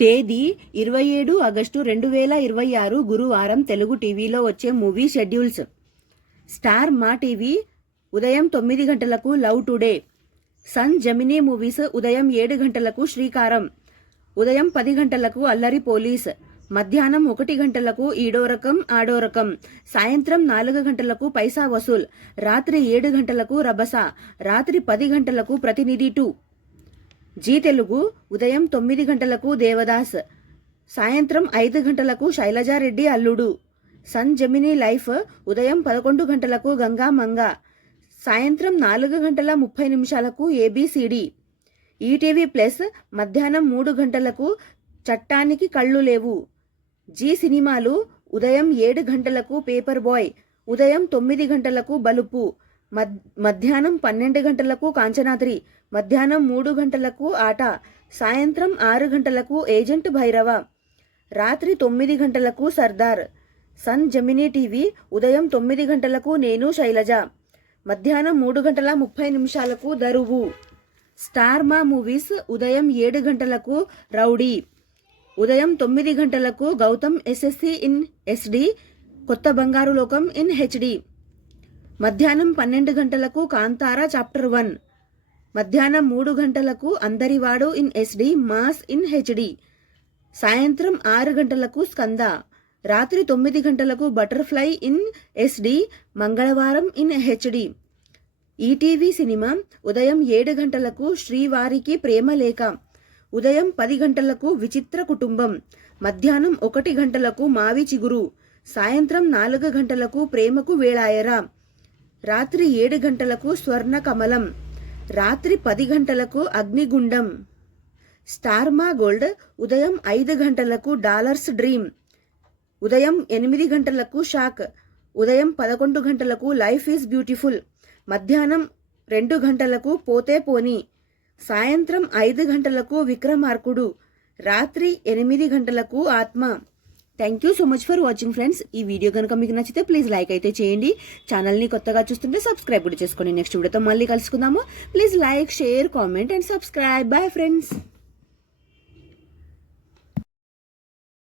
తేదీ 27 ఆగస్టు 2026 గురువారం తెలుగు టీవీలో వచ్చే movie schedules. Star Maa TV ఉదయం 9 గంటలకు love today. Sun Gemini Movies ఉదయం 7 గంటలకు శ్రీకారం, ఉదయం 10 గంటలకు అల్లరి పోలీస్, మధ్యాహ్నం 1 గంటలకు ఈడో రకం ఆడో రకం, సాయంత్రం 4 గంటలకు పైసా వసూల్, రాత్రి 7 గంటలకు రభస, రాత్రి 10 గంటలకు ప్రతినిధి 2. జీ తెలుగు ఉదయం 9 గంటలకు దేవదాస్, సాయంత్రం 5 గంటలకు శైలజారెడ్డి అల్లుడు. సన్ జెమినీ లైఫ్ ఉదయం 11 గంటలకు గంగా మంగ, సాయంత్రం 4 గంటల 30 నిమిషాలకు ఏబిసిడి. ఈటీవీ ప్లస్ మధ్యాహ్నం 3 గంటలకు చట్టానికి కళ్ళు లేవు. జీ సినిమాలు ఉదయం 7 గంటలకు పేపర్ బాయ్, ఉదయం 9 గంటలకు బలుపు, మధ్యాహ్నం 12 గంటలకు కాంచనాద్రి, మధ్యాహ్నం 3 గంటలకు ఆట, సాయంత్రం 6 గంటలకు ఏజెంట్ భైరవ, రాత్రి 9 గంటలకు సర్దార్. సన్ జెమినీ టీవీ ఉదయం 9 గంటలకు నేను శైలజ, మధ్యాహ్నం 3 గంటల 30 నిమిషాలకు దరువు. స్టార్ మా మూవీస్ ఉదయం 7 గంటలకు రౌడీ, ఉదయం 9 గంటలకు గౌతమ్ ఎస్ఎస్సి ఇన్ ఎస్డి, కొత్త బంగారు లోకం ఇన్ హెచ్డి, మధ్యాహ్నం 12 గంటలకు కాంతారా చాప్టర్ 1, మధ్యాహ్నం 3 గంటలకు Andarivaadu in SD Mass in HD, సాయంత్రం 6 గంటలకు స్కంద, రాత్రి 9 గంటలకు Butterfly in SD Mangalavaaram in HD. ETV Cinema ఉదయం 7 గంటలకు శ్రీవారికి ప్రేమలేఖ, ఉదయం 10 గంటలకు విచిత్ర కుటుంబం, మధ్యాహ్నం 1 గంటలకు మావి చిగురు, సాయంత్రం 4 గంటలకు ప్రేమకు వేళాయరా, రాత్రి 7 గంటలకు స్వర్ణ కమలం, రాత్రి 10 గంటలకు అగ్నిగుండం. స్టార్ మా గోల్డ్ ఉదయం 5 గంటలకు డాలర్స్ డ్రీమ్, ఉదయం 8 గంటలకు షాక్, ఉదయం 11 గంటలకు లైఫ్ ఈజ్ బ్యూటిఫుల్, మధ్యాహ్నం 2 గంటలకు పోతే పోని, సాయంత్రం 5 గంటలకు విక్రమార్కుడు, రాత్రి 8 గంటలకు ఆత్మ. Thank you so much for watching friends. ఈ వీడియో కనుక మీకు నచ్చితే ప్లీజ్ లైక్ అయితే చేయండి. ఛానల్ని కొత్తగా చూస్తుంటే సబ్స్క్రైబ్ కూడా చేసుకోండి. నెక్స్ట్ వీడియోతో మళ్ళీ కలుసుకుందాము. Please like, share, comment and subscribe. Bye friends.